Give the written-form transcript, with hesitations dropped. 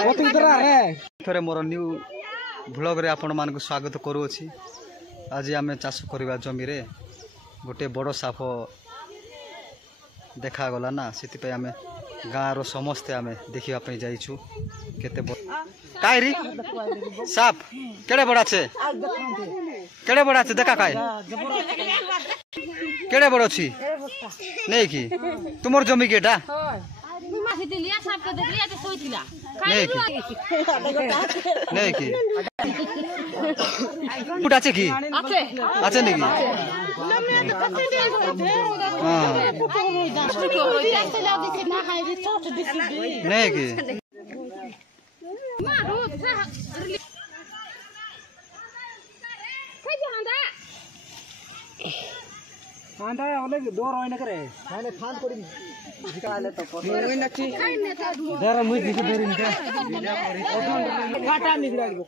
थरे more new blog रे आपण मान को स्वागत करूँगी। आज आम चाष करवा जमी रे गोटे बड़ साप देखागला ना से आम गाँव रो समस्ते आम देखापी जाइछु केते काई साप केड़े बड़ा छे केड़े बड़ा छे देखा काई केड़े बड़ छी नहीं कि तुमर जमी केटा नहीं कि फुट আছে কি আছে নাকি नहीं कि फांदा अलग डोर होय न करे माने फांद कोडी जिकाले तो होय न छी जरा मुई दिखे दोरिन का काटा निगराइबो